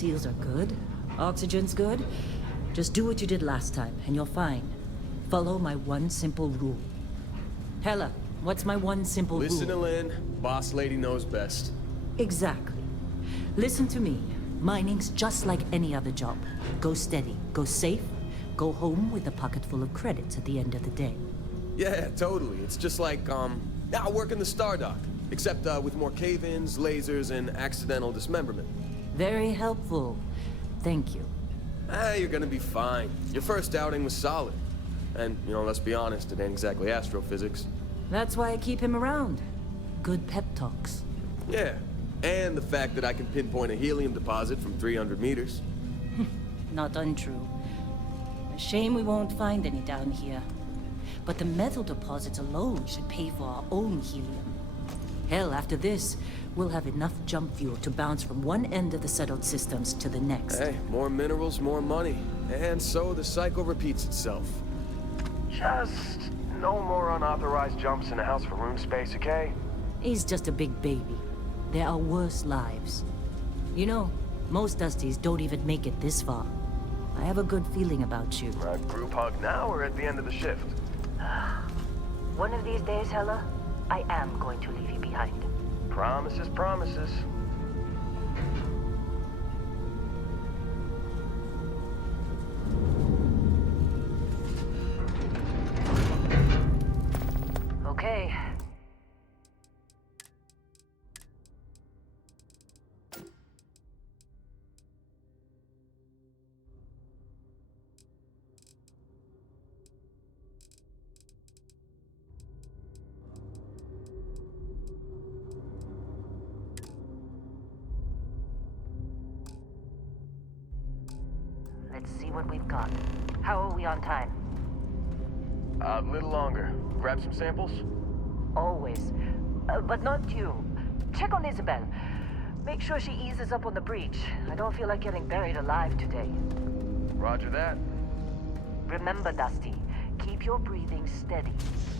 seals are good. Oxygen's good. Just do what you did last time, and you're fine. Follow my one simple rule. Hella, what's my one simple rule? Listen to Lynn. Boss lady knows best. Exactly. Listen to me. Mining's just like any other job. Go steady, go safe, go home with a pocket full of credits at the end of the day. Yeah, totally. It's just like, I work in the Star Dock. Except, with more cave-ins, lasers, and accidental dismemberment. Very helpful. Thank you. You're gonna be fine. Your first outing was solid. And, let's be honest, it ain't exactly astrophysics. That's why I keep him around. Good pep talks. Yeah, and the fact that I can pinpoint a helium deposit from 300 meters. Not untrue. A shame we won't find any down here. But the metal deposits alone should pay for our own helium. Hell, after this, we'll have enough jump fuel to bounce from one end of the settled systems to the next. Hey, more minerals, more money. And so the cycle repeats itself. Just no more unauthorized jumps in the house for room space, okay? He's just a big baby. There are worse lives. You know, most Dusties don't even make it this far. I have a good feeling about you. A group hug now or at the end of the shift? One of these days, Hella, I am going to leave you behind. Promises, promises. Okay. Let's see what we've got. How are we on time? A little longer. Grab some samples? Always. But not you. Check on Isabel. Make sure she eases up on the breach. I don't feel like getting buried alive today. Roger that. Remember, Dusty, keep your breathing steady.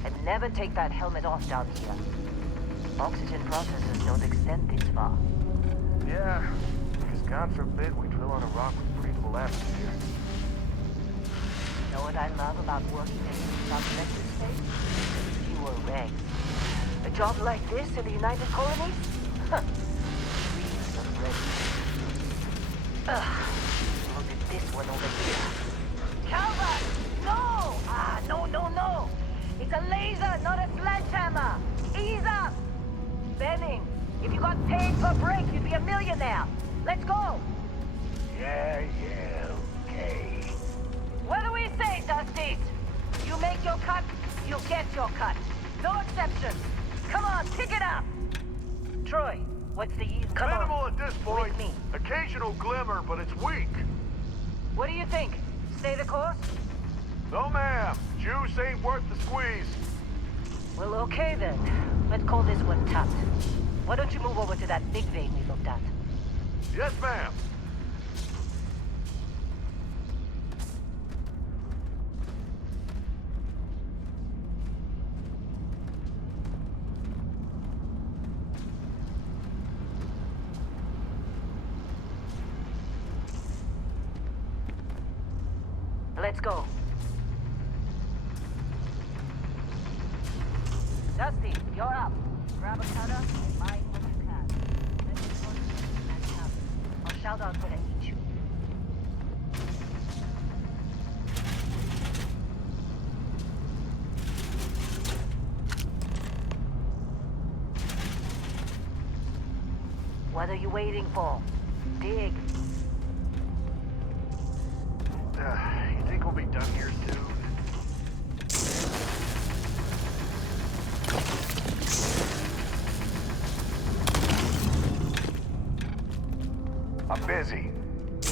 And never take that helmet off down here. Oxygen processors don't extend this far. Yeah, because God forbid we drill on a rock with breathable atmosphere. Know what I love about working in subsector space? Fewer regs. A job like this in the United Colonies? Huh. Reams of regs. Look at this one over here. Calvert! No! No. It's a laser, not a sledgehammer. Ease up! Benning, if you got paid per break, you'd be a millionaire. Let's go! Yeah, okay. What do we say, Dusties? You make your cut, you get your cut. No exceptions. Come on, pick it up. Troy, what's the ease? Come Minimal on. at this point. With me. Occasional glimmer, but it's weak. What do you think? Stay the course? No, ma'am. Juice ain't worth the squeeze. Well, okay then. Let's call this one tapped. Why don't you move over to that big vein we looked at? Yes, ma'am. Let's go. Dusty, you're up. Grab a cutter and mine what you can. Let's run and have it. I'll shout out when I need you. What are you waiting for? Dig. You think we'll be done here soon? I'm busy. Is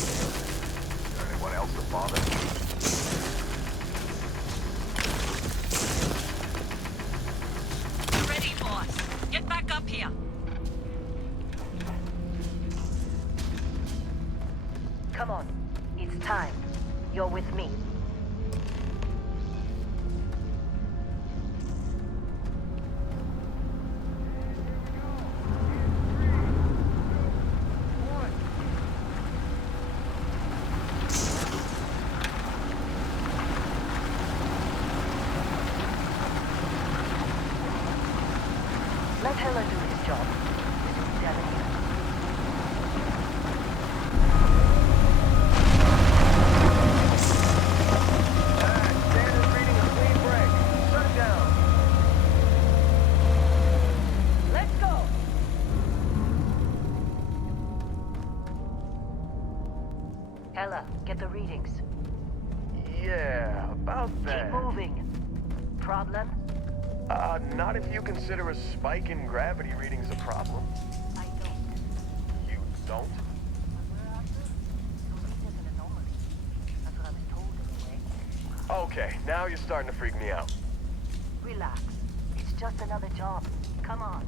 there anyone else to bother? Ready, boss. Get back up here. Come on. It's time. You're with me. get the readings. Yeah, about that. Keep moving. Problem? Not if you consider a spike in gravity readings a problem. I don't. You don't? We're after? Police is an anomaly. That's what I was told anyway. Okay, now you're starting to freak me out. Relax. It's just another job. Come on.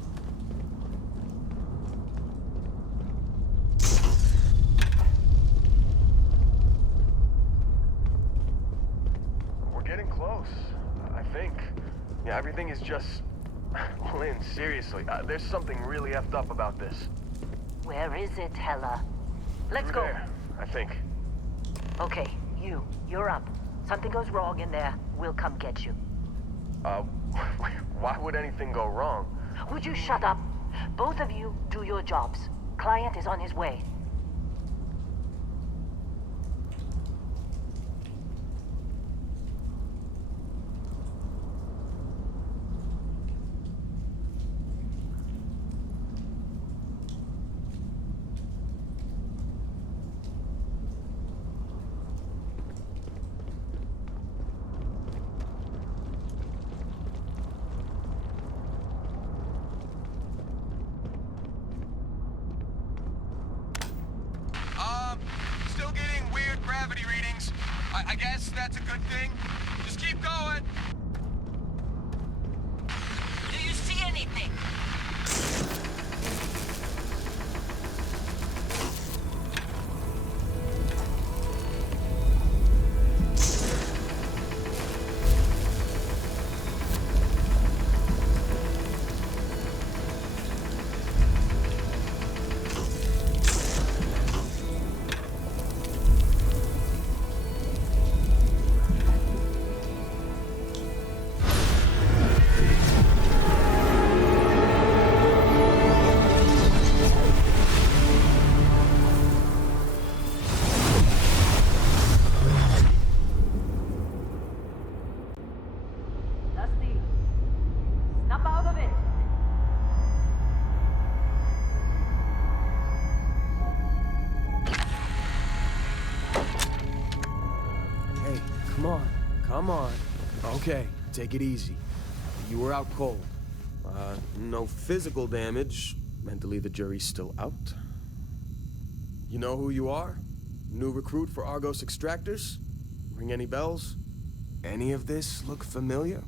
We're getting close, I think. Yeah, everything is just... Lynn, seriously, there's something really effed up about this. Where is it, Hella? Let's Through go. there, I think. Okay, you're up. Something goes wrong in there, we'll come get you. Why would anything go wrong? Would you shut up? Both of you do your jobs. Client is on his way. Still getting weird gravity readings. I guess that's a good thing. Just keep going. Do you see anything? Dusty, snap out of it. Hey, come on. Okay, take it easy. You were out cold. No physical damage. Mentally, the jury's still out. You know who you are? New recruit for Argos Extractors? Ring any bells? Any of this look familiar?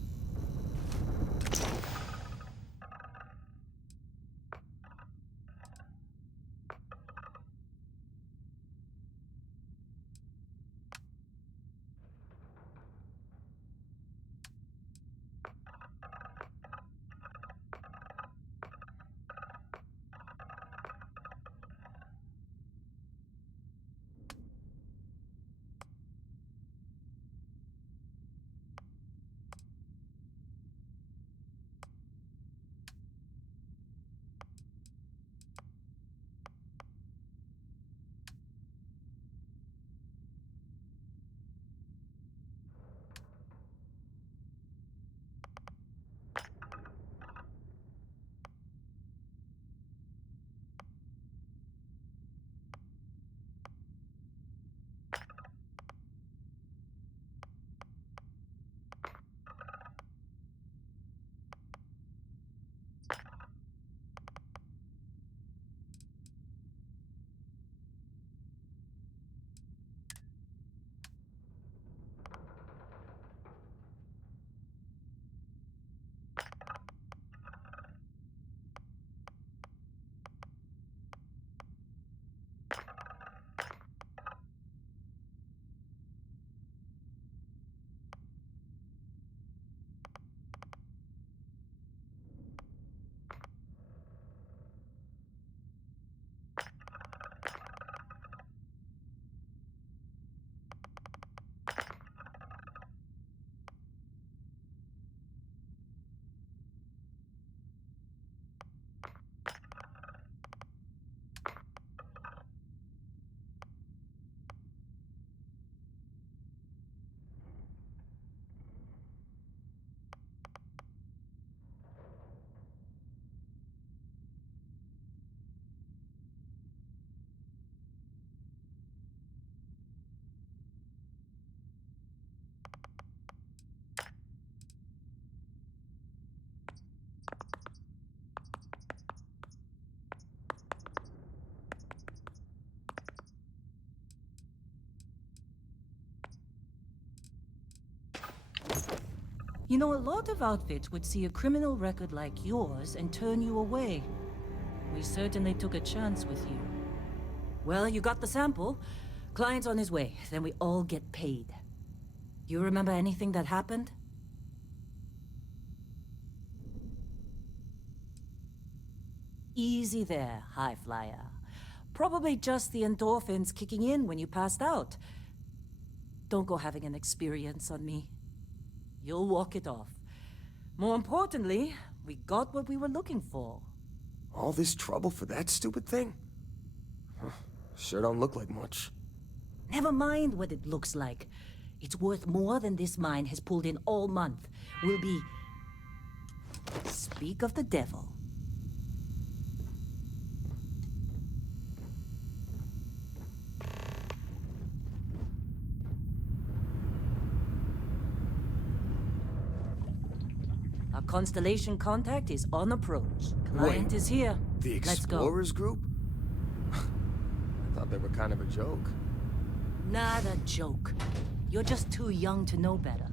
You know, a lot of outfits would see a criminal record like yours and turn you away. We certainly took a chance with you. Well, you got the sample. Client's on his way, then we all get paid. You remember anything that happened? Easy there, high flyer. Probably just the endorphins kicking in when you passed out. Don't go having an experience on me. You'll walk it off. More importantly, we got what we were looking for. All this trouble for that stupid thing? Huh, sure don't look like much. Never mind what it looks like. It's worth more than this mine has pulled in all month. We'll be... Speak of the devil. Our Constellation contact is on approach. Client Wait, is here. The Let's go. Explorers group? I thought they were kind of a joke. Not a joke. You're just too young to know better.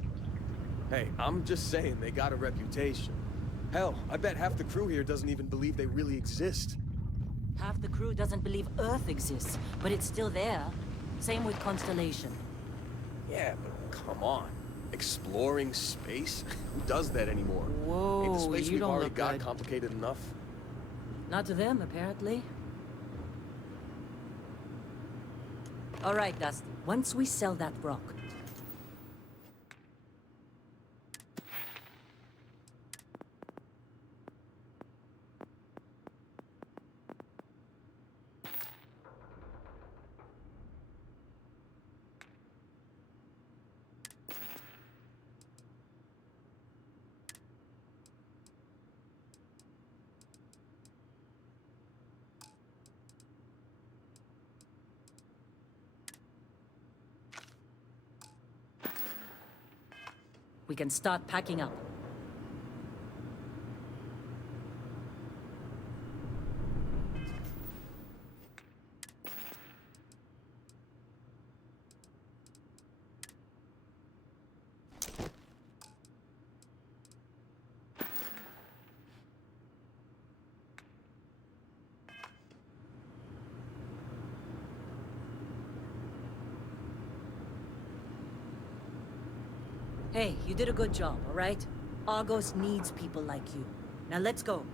Hey, I'm just saying they got a reputation. Hell, I bet half the crew here doesn't even believe they really exist. Half the crew doesn't believe Earth exists, but it's still there. Same with Constellation. Yeah, but come on. Exploring space? Who does that anymore? Whoa, Ain't the space you we've don't already look got good. complicated enough? Not to them, apparently. All right, Dusty. Once we sell that rock, we can start packing up. Hey, you did a good job, all right? Argos needs people like you. Now let's go.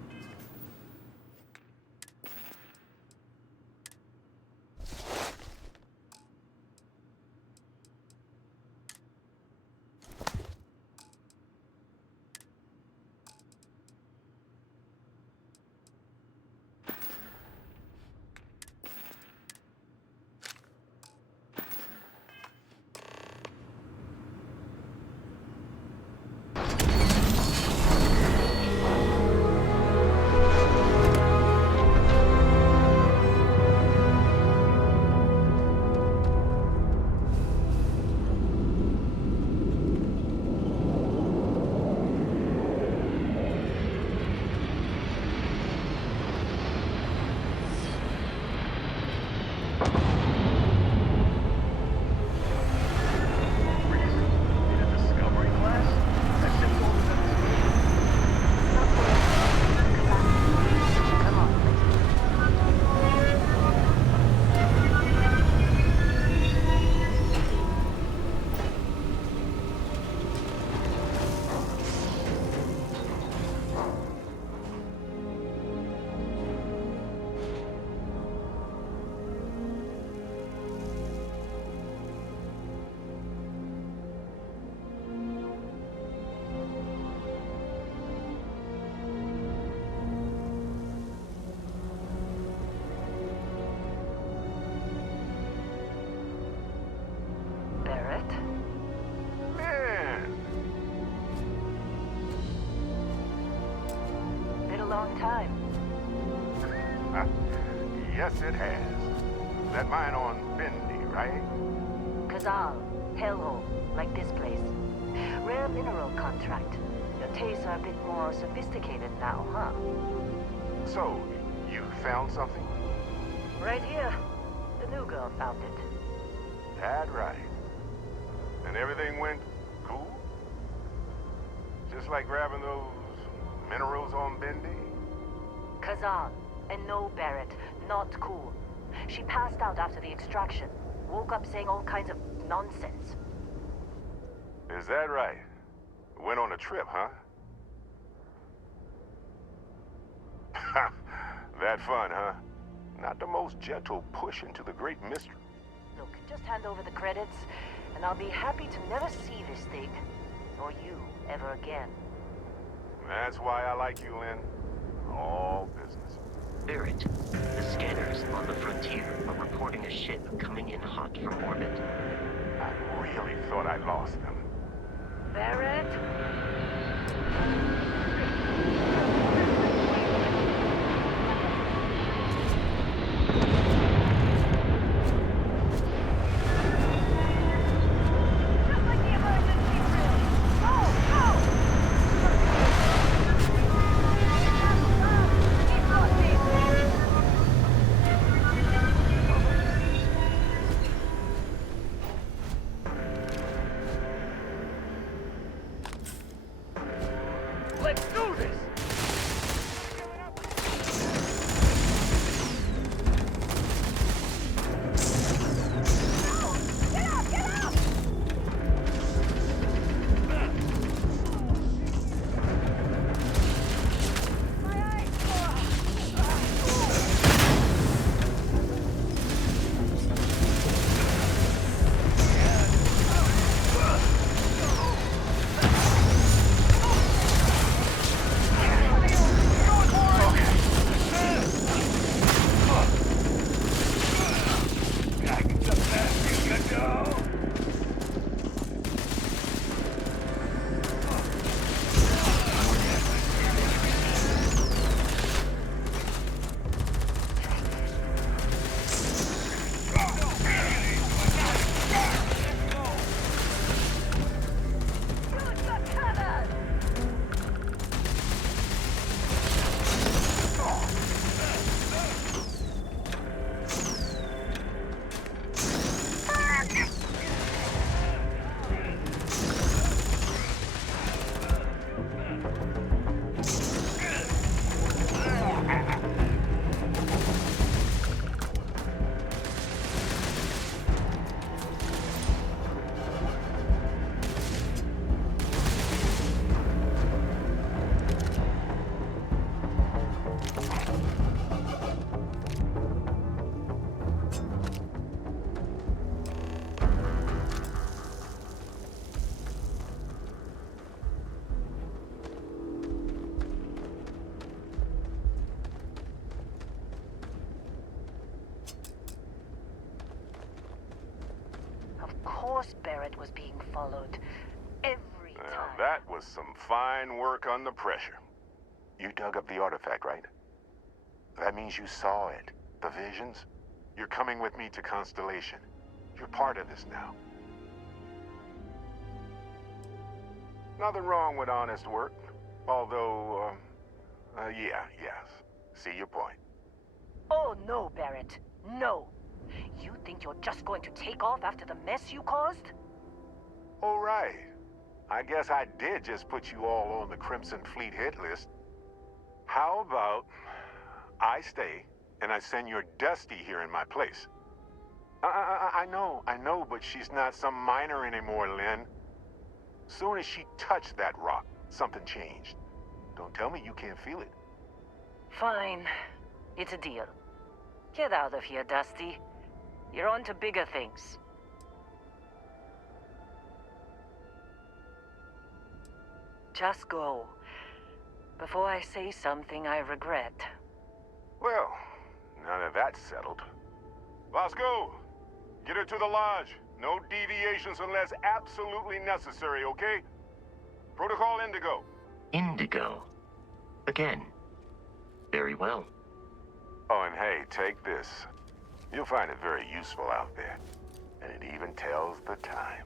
long time. Yes, it has. That mine on Bendy, right? Kazal, hellhole, like this place. Rare mineral contract. Your tastes are a bit more sophisticated now, huh? So, you found something? Right here. The new girl found it. That right. And everything went cool? Just like grabbing those minerals on Bendy? Kazan. And no, Barrett. Not cool. She passed out after the extraction. Woke up saying all kinds of nonsense. Is that right? Went on a trip, huh? That fun, huh? Not the most gentle push into the great mystery. Look, just hand over the credits, and I'll be happy to never see this thing, or you, ever again. That's why I like you, Lynn. All business. Barrett, the scanners on the frontier are reporting a ship coming in hot from orbit. I really thought I lost them. Barrett? Let's do this! Of course Barrett was being followed. Every time. Now, that was some fine work under pressure. You dug up the artifact, right? That means you saw it. The visions? You're coming with me to Constellation. You're part of this now. Nothing wrong with honest work. Although, yes. See your point. Oh, no, Barrett. No. You think you're just going to take off after the mess you caused? Oh, right. I guess I did just put you all on the Crimson Fleet hit list. How about I stay and I send your Dusty here in my place? I know, but she's not some minor anymore, Lynn. Soon as she touched that rock, something changed. Don't tell me you can't feel it. Fine. It's a deal. Get out of here, Dusty. You're on to bigger things. Just go. Before I say something I regret. Well, now that that's settled. Vasco, get her to the lodge. No deviations unless absolutely necessary, okay? Protocol Indigo. Indigo. Again. Very well. Oh, and hey, take this. You'll find it very useful out there. And it even tells the time.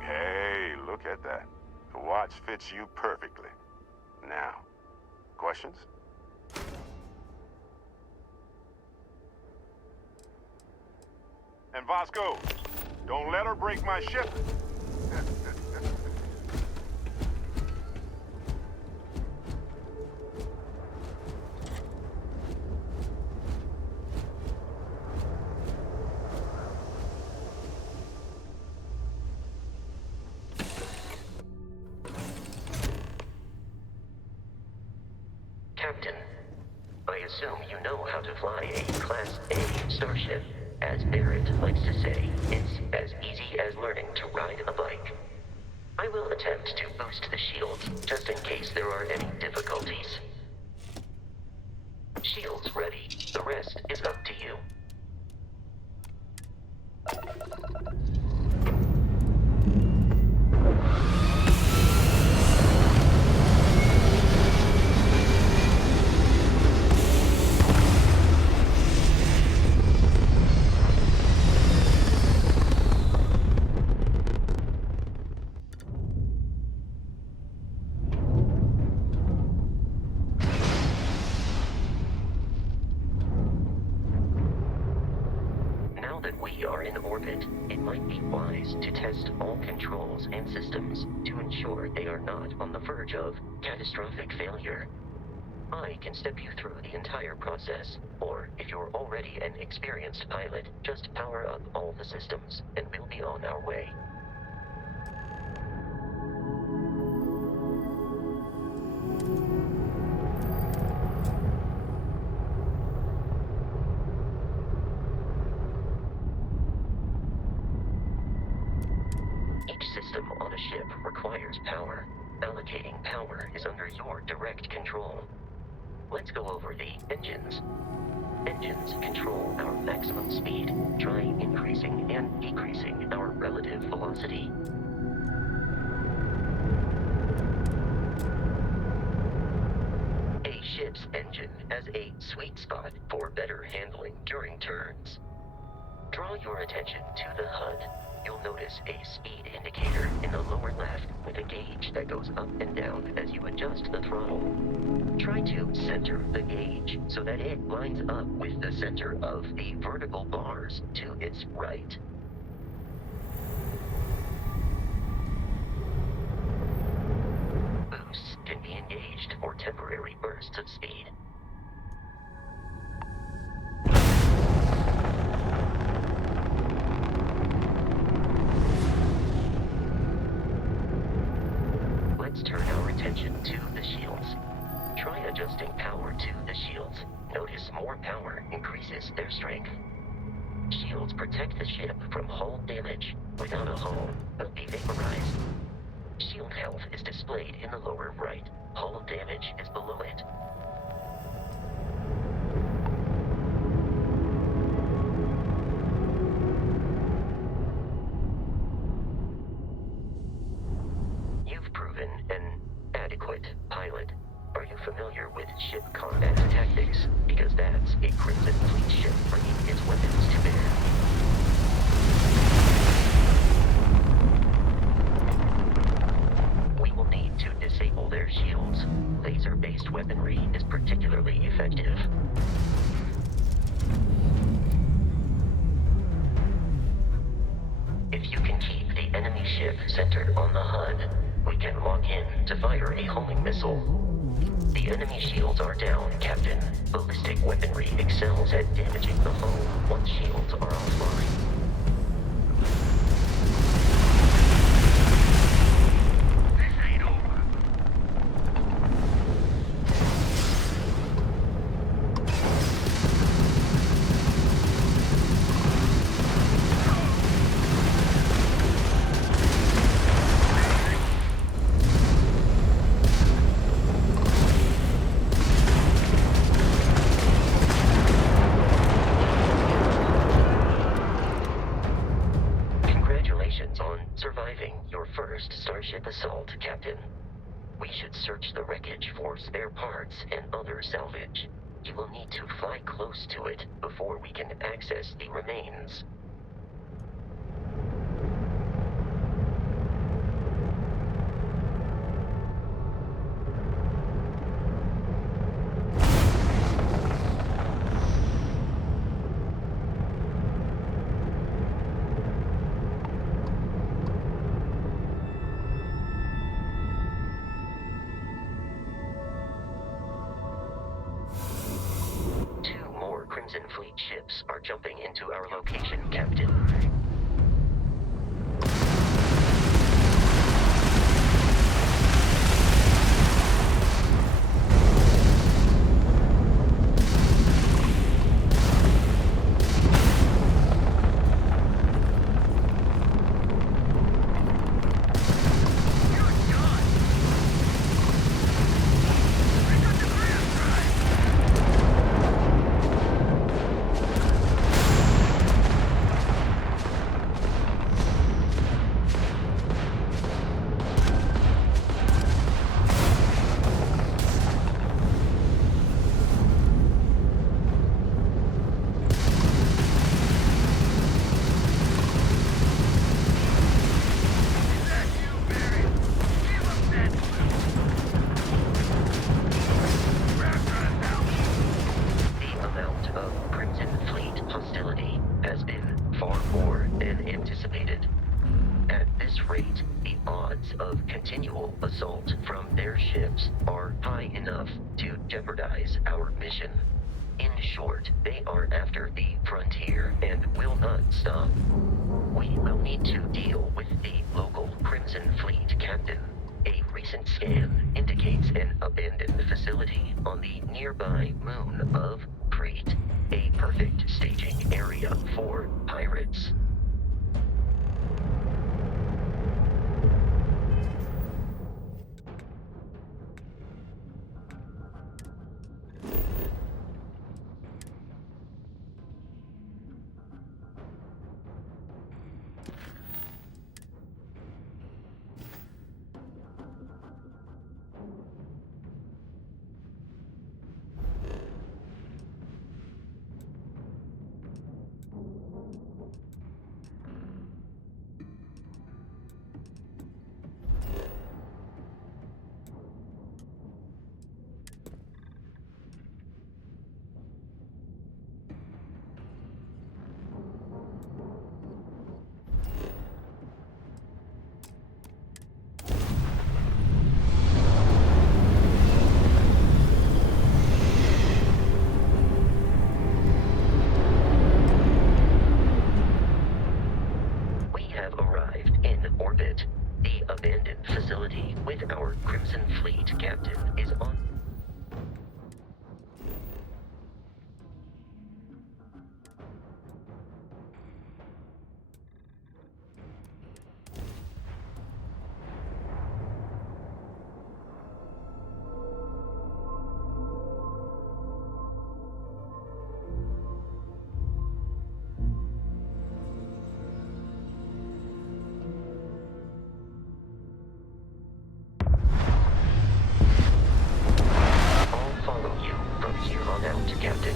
Hey, look at that. The watch fits you perfectly. Now, questions? And Vasco, don't let her break my ship. Captain, I assume you know how to fly a Class A starship. As Barrett likes to say, it's as easy as learning to ride a bike. I will attempt to boost the shields, just in case there are any difficulties. Shields ready. The rest is up to you. We are in orbit, it might be wise to test all controls and systems to ensure they are not on the verge of catastrophic failure. I can step you through the entire process, or if you're already an experienced pilot, just power up all the systems, and we'll be on our way. Each system on a ship requires power. Allocating power is under your direct control. Let's go over the engines. Engines control our maximum speed. Try increasing and decreasing our relative velocity. A ship's engine has a sweet spot for better handling during turns. Draw your attention to the HUD. You'll notice a speed indicator in the lower left with a gauge that goes up and down as you adjust the throttle. Try to center the gauge so that it lines up with the center of the vertical bars to its right. Boosts can be engaged for temporary bursts of speed. Let's turn our attention to the shields. Try adjusting power to the shields. Notice more power increases their strength. Shields protect the ship from hull damage. Without a hull, it'll be vaporized. Shield health is displayed in the lower right. Hull damage is below it. You've proven an adequate pilot. Are you familiar with ship combat tactics? Because that's a Crimson Fleet ship bringing its weapons to bear. We will need to disable their shields. Laser-based weaponry is particularly effective. If you can keep the enemy ship centered on the HUD, we can lock in to fire a homing missile. The enemy shields are down, Captain. Ballistic weaponry excels at damaging the hull once shields are offline. This ain't over. On surviving your first Starship assault, Captain. We should search the wreckage for spare parts and other salvage. You will need to fly close to it before we can access the remains. Crimson Fleet ships are jumping into our location, Captain. Assault from their ships are high enough to jeopardize our mission. In short, they are after the frontier and will not stop. We will need to deal with the local Crimson Fleet captain. A recent scan indicates an abandoned facility on the nearby moon of Crete, a perfect staging area for pirates. Captain.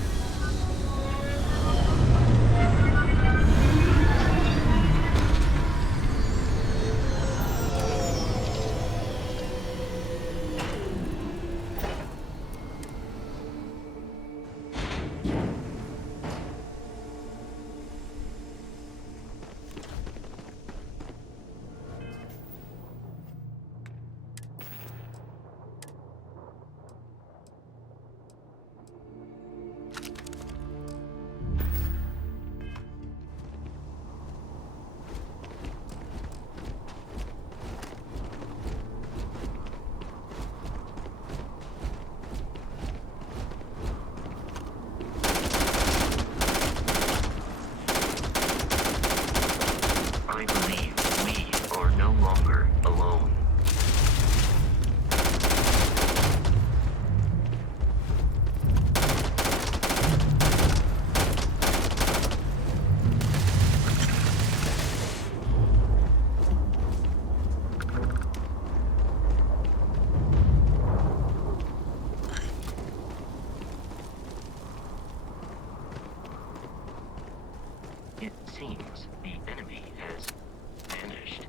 It seems the enemy has vanished.